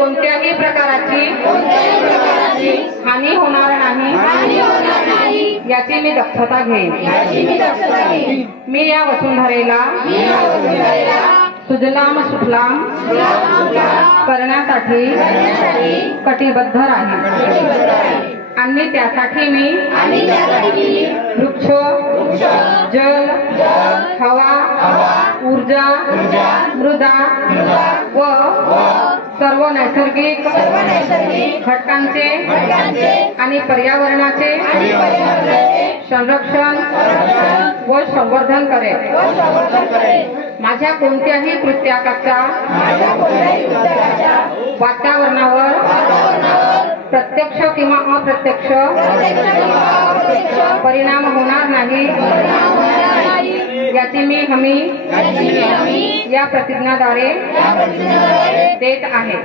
कोणत्याही प्रकारची हानी होणार नाही याची मी दक्षता घेईन। मी या वसुंधरेला सुजलाम सुफलाम करण्यासाठी कटिबद्ध राहील आणि त्यासाठी मी वृक्ष, जल, हवा, ऊर्जा, मृदा व सर्व नैसर्गिक घटकांचे आणि पर्यावरणाचे संरक्षण व संवर्धन करेल। माझ्या कोणत्याही कृत्याचा वातावरणावर प्रत्यक्ष किंवा अप्रत्यक्ष परिणाम होणार नाही याची मी हमी या प्रतिज्ञाद्वारे देत आहे।